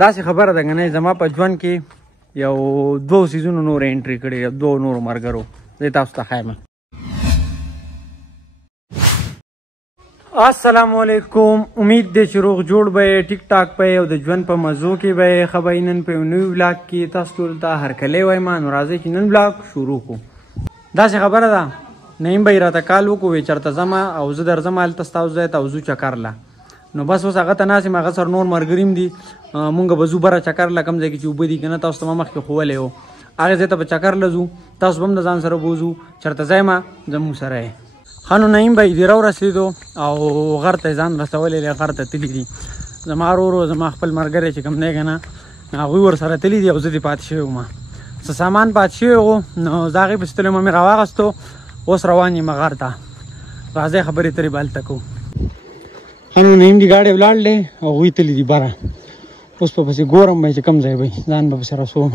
داسې خبره ده کنه زما په ژوند کې یو 2 سیزونو نور انټری کړی 2 نور مرګرو زه تاسو ته خایم. السلام علیکم، امید دی چې روغ جوړ به ټیک ټاک به او د ژوند په مزو کې به خبرې نن په نوی ولاګ کې تاسو ټول ته هرکلی وایم. نو راځئ چې نن ولاګ شروع کړو. داسې خبره ده نیم به یې راته کال وکړو چېرته ځمه او زه درځم هلته ستاسو ځای ته او ځو چکر له. نو بس اوس هغه ته ناست یم، هغه سره نور ملګري هم دي، مونږ به ځو بره چکر له کوم ځای کې چې اوبه دي که نه تاسو ته ما مخکې ښوولی و هغې ځای ته به چکر له ځو، تاسو به هم د ځان سره بوځو چېرته ځای ما زموږ سره یې. ښه نو نعیم به یې دیره ورسېدو او غر ته یې ځان رسولی دی، غر ته تلي دي زما ورو زما خپل ملګری چې کوم دی که نه هغوی ورسره تلي دي او زه دې پاتې شوی وم. څه سامان پاتې شوی و نو زه هغې پسې تللی وم، مې راواغستو اوس روان یم غر ته. راځئ خبرې ترې به هلته کوو. ښه نو نعیم دي ګاډی ولاړ دی او هغوی تلي دي بره. اوس په پسې ګورم به چې کوم ځای به ځان به پسې رسوم.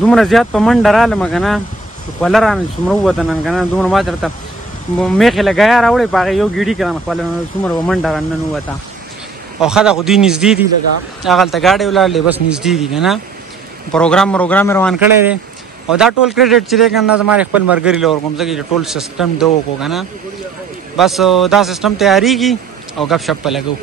دومره زیات په منډه رالم که نه خوله رانه څومره ووته نن که نه دومره ما درته میخې لګیا راوړې په هغې یو ګیډي کړه خپله څومره به منډه رانه نن ووته. او ښه ده خو دوی نږدې دي لږه هغلته ګاډی ولاړ دی بس نږدې دي که نه پروګرام یې روان کړی دی او دا ټول کریډټ چې دی که نه زما خپل ملګري له ورکوم ځکه چې ټول سیسټم ده وکړو که نه بس دا سیسټم تیارېږي او ګپ شپ په لګو.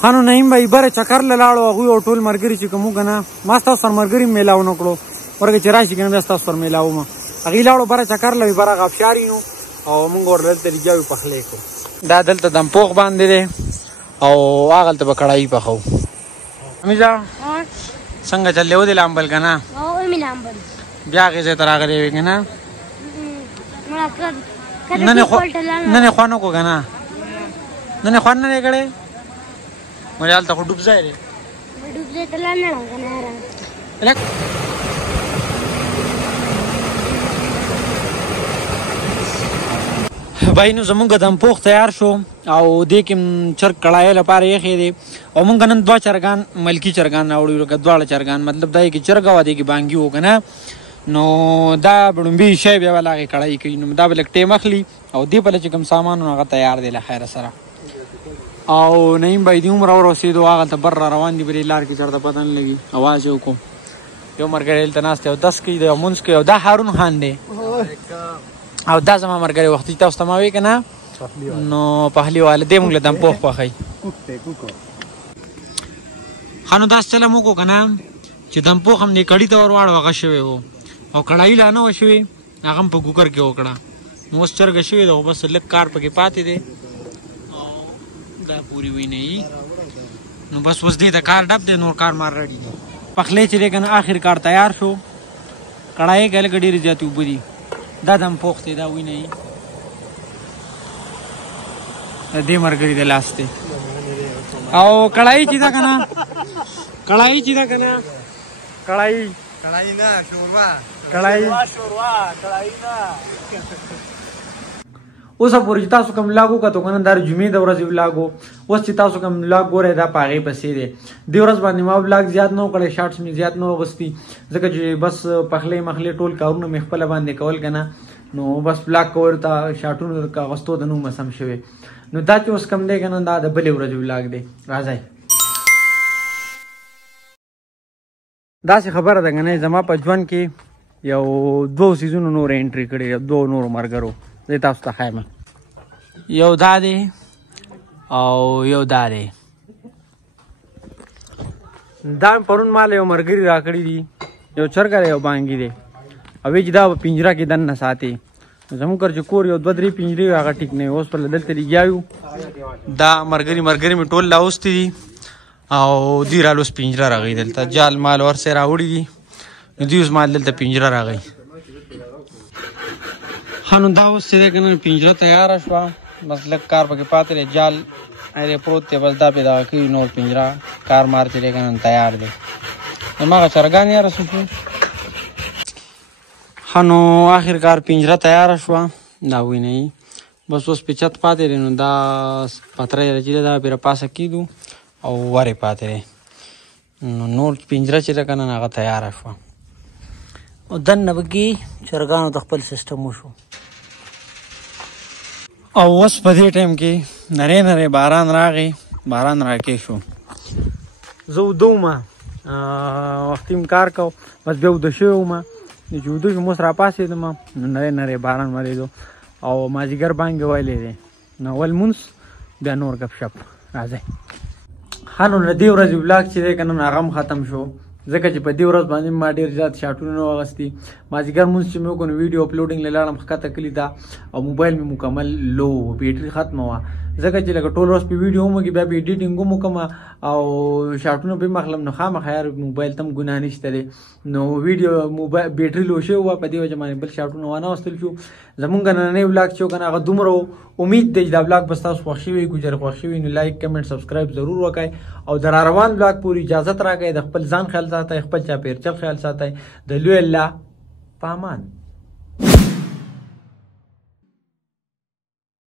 ښه نو نعیم به یې بره چکر له لاړو هغوی او ټول ملګري چې کوم وو که نه ما ستاسو سره ملګري هم میلاو نه کړو ورکه چې راشي که نه بیا ستاسو سره میلاو م هغوی لاړو بره چکر له وي بره هغه ابشار یو او مونږ ورله دلته لګیا وو پخلی کړو. دا دلته دمپوغ باندې دی او هغلته به کړایي پخوو. حمیزه څنګه چللی و دې لامبل که نه بیا هغې ځای ته راغلی وې که نه نن یې خوند وکړو که نه نن یې خوند نه دی کړی ولې هلته خو ډوب ځای دی بای نو زمونږ دمپوغ تیار شو او دې کې چرګ کړایۍ لپاره ایښی دی او مونږ نن 2 چرګان ملکي چرګان راوړي لکه 2 چرګان مطلب دا یې کې چرګ وه دې کې بانګي و که نه نو دا به لومبي شی بیا به له هغې کړایي کوي نو دا به لږ ټیم اخلي او دې پله چې کوم سامان نو هغه تیار دی له خیره سره. او نعیم به یې دې هم راورسېدو هغلته بر را روان دي بلې لار کې چېرته پته نه لګي اواز یې وکړو. یو ملګری هلته ناست دی او دس کوي دی او مونځ کوي او دا هارون خان دی او دا زما ملګری وختي تاسو ته ما وایي که نه نو پخلي واله دی مونږ له دمپوغ خوښوي. ښه نو داسې چله م وکړو که نه چې دمپوغ هم دې کړي ته ور واړو هغه شوی و او کړایي لا نه وه شوې هغه هم په کوکر کې وکړه نو اوس چرګه شوې ده خو بس لږ کار پکې پاتې دی او دا پورې وینهیي نو بس اوس دې ته کار ډب دی نور کار مار رډي دی. پخلی چې دی که نه آخر کار تیار شو کړایۍ کې لږه ډېرې زیاتې اوبه دي دا دمپوغ دی دا وینهیي د دې ملګري د لاس دی او کړایي چې ده که نه کړایي چې ده که نه کړایي نه شوروا کړایي اوسه پورې چې تاسو کوم ولاګ وکتو که نه دا د جمعې د ورځې ولاګ و اوس چې تاسو کوم ولاګ ګورئ دا په هغې پسې دی. دې ورځ باندې ما ولاګ زیات نه و کړی شارټس مې زیات نه و اغوستي ځکه چې بس پخلی مخلی ټول کارونه مې خپله باندې کول که نه نو بس ولاګ کولو ته شارټونو د اغوستو د نوم سم شوی نو دا چې اوس کوم دی که نه دا د بلې ورځې ولاګ دی. راځئ داسې خبره ده که نه زما په ژوند کې یو 2 سیزونو نور انټري کړي 2 نورو ملګرو زه تاسو ته ښایم. یو دا دی او یو دا دی دا پرون ماله یو ملګري راکړي دي یو چرګه دی یو بانګي دی او وایي چې دا به پنجره کې دننه ساتي زموږ کر چې کور یو 2-3 پنجرې وي هغه ټیک نه وي اوس پر دلته لګیا یو دا ملګري مې ټول راوستي دي او دوی رالو اوس پنجره راغی دلته جال مال ورسې راوړي دي نو دوی اوس مال دلته پنجره راغی. ښه نو دا اوس چې دی که نه پنجره تیاره شوه بس لږ کار پکې پاتې دی جال ایرې پروت دی بس دا پې دغه کوي نور پنجره کار مار چې دی که نه تیار دی هماغه چرګان یې رسو شو. ښه نو آخر کار پنجره تیاره شوه دا وینهیي بس اوس پې چت پاتې دی نو دا پتری چې دی دا پې راپاسه کېدو او ورې پاتې دی نو نور پنجره چې ده که نه هغه تیاره شوه او دننه به کې چرګانو ته خپل سیسټم وشو. او اوس په دې ټایم کې نری نری باران راغی، باران راکې شو. زه اوده ومه، وختي م کار کو، بس بیا اوده شوی ومه. چې اوده شوم اوس راپاڅېدم نو نری نری باران ورېدو او مازدیګر بانګې ویلی دی. نو اول مونځ بیا نور ګپ شپ. راځئ ښه نو د دې ورځې ولاګ چې دی که نه هغه هم ختم شو، ځکه چې په دې ورځ باندې ما ډېر زیات شاټونه نه واغستي. مازدیګر مونځ چې مې وکړو نو ویډیو اپلوډینګ له لاړم ښکته کلي ته او موبایل مې مکمل لو و، بیټري ختمه وه. ځکه چې لکه ټول ورځ په ویډیو هم وکړي بیا به ایډیټینګ هم وکړم او شاټونه به یې مخلم، نو خامخا یار موبایل ته هم ګناه نشته دی. نو ویډیو بیټري لو شوی وه، په دې وجه باندې بل شاټونه وانه واخیستل شو. زمونږ نننی ولاګ چې و که نه هغه دومره و. امید دی چې دا ولاګ به ستاسو خوښ شوي، ګوجر خوښ شوي نو لایک کمنټ سبسکرایب ضرور وکړئ او د را روان ولاګ پورې اجازت راکړئ. د خپل ځان خیال ساتئ، خپل چاپېر چل خیال ساتئ. د لوی الله په امان.